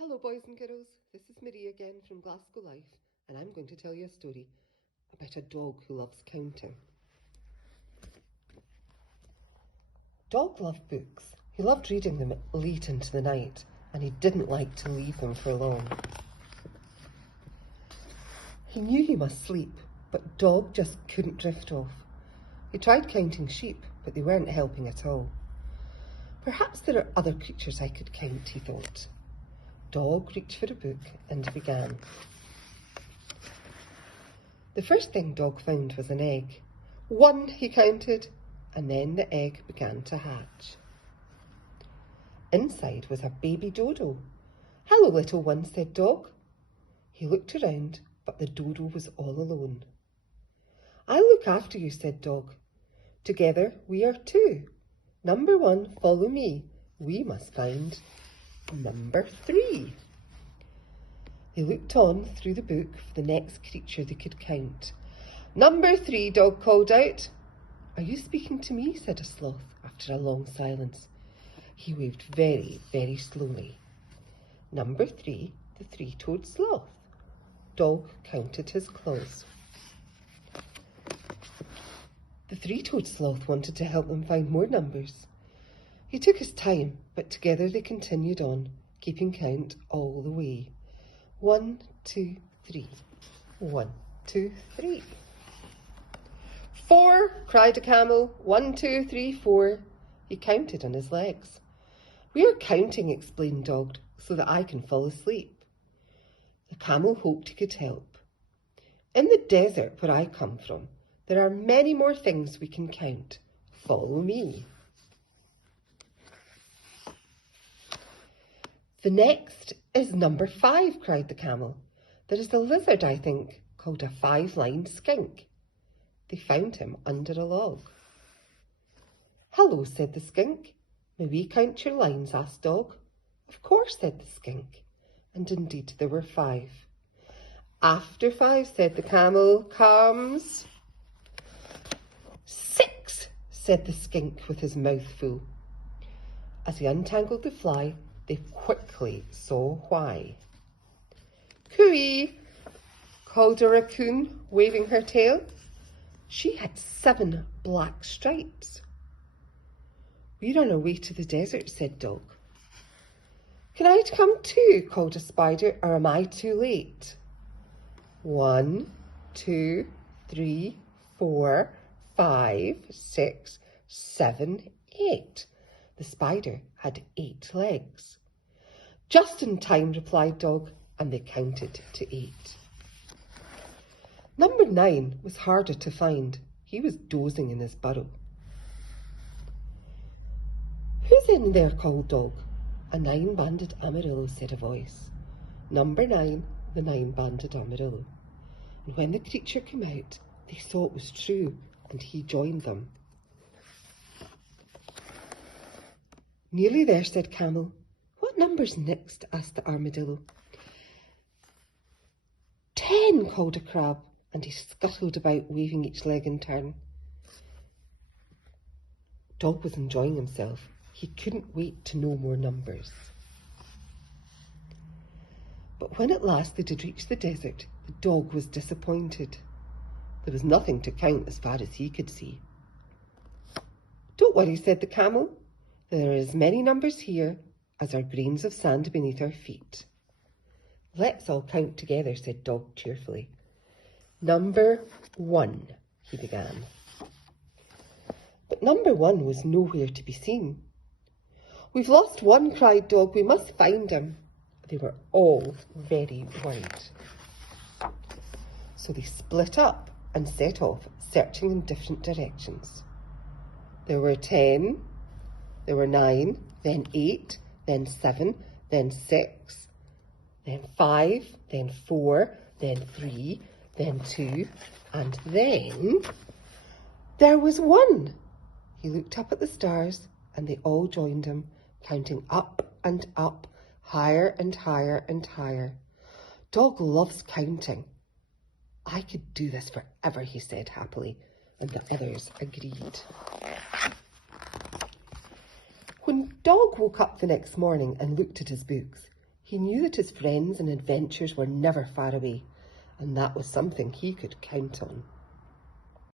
Hello boys and girls, this is Marie again from Glasgow Life, and I'm going to tell you a story about a dog who loves counting. Dog loved books. He loved reading them late into the night, and he didn't like to leave them for long. He knew he must sleep, but Dog just couldn't drift off. He tried counting sheep, but they weren't helping at all. Perhaps there are other creatures I could count, he thought. Dog reached for a book and began. The first thing Dog found was an egg. 1, he counted, and then the egg began to hatch. Inside was a baby dodo. "Hello, little one," said Dog. He looked around, but the dodo was all alone. "I'll look after you," said Dog. "Together we are 2. Number 1, follow me. We must find number 3. They looked on through the book for the next creature they could count. "Number 3, Dog called out. "Are you speaking to me?" said a sloth after a long silence. He waved very, very slowly. Number 3, the 3-toed sloth. Dog counted his claws. The 3-toed sloth wanted to help them find more numbers. He took his time, but together they continued on, keeping count all the way. 1, 2, 3. 1, 2, 3. 4, cried a camel. 1, 2, 3, 4. He counted on his legs. "We are counting," explained Dog, "so that I can fall asleep." The camel hoped he could help. "In the desert where I come from, there are many more things we can count. Follow me." "The next is number 5, cried the camel. "There is a lizard, I think, called a 5-lined skink." They found him under a log. "Hello," said the skink. "May we count your lines?" asked Dog. "Of course," said the skink, and indeed there were 5. "After 5," said the camel, "comes 6, said the skink with his mouth full. As he untangled the fly, they quickly saw why. "Cooey," called a raccoon, waving her tail. She had 7 black stripes. "We're on our way to the desert," said Dog. "Can I come too?" called a spider, "or am I too late?" 1, 2, 3, 4, 5, 6, 7, 8. The spider had 8 legs. "Just in time," replied Dog, and they counted to 8. Number 9 was harder to find. He was dozing in his burrow. "Who's in there?" called Dog. "A 9-banded armadillo," said a voice. Number 9, the 9-banded armadillo. And when the creature came out, they saw it was true, and he joined them. "Nearly there," said Camel. "What number's next?" asked the armadillo. 10, called a crab, and he scuttled about, waving each leg in turn. Dog was enjoying himself. He couldn't wait to know more numbers. But when at last they did reach the desert, the dog was disappointed. There was nothing to count as far as he could see. "Don't worry," said the camel. "There are as many numbers here as are grains of sand beneath our feet." "Let's all count together," said Dog cheerfully. "Number 1, he began. But number 1 was nowhere to be seen. "We've lost 1, cried Dog. "We must find him." They were all very worried. So they split up and set off, searching in different directions. There were 10, there were 9, then 8, then 7, then 6, then 5, then 4, then 3, then 2, and then there was 1. He looked up at the stars, and they all joined him, counting up and up, higher and higher and higher. Dog loves counting. "I could do this forever," he said happily, and the others agreed. When Dog woke up the next morning and looked at his books, He knew that his friends and adventures were never far away, and that was something he could count on.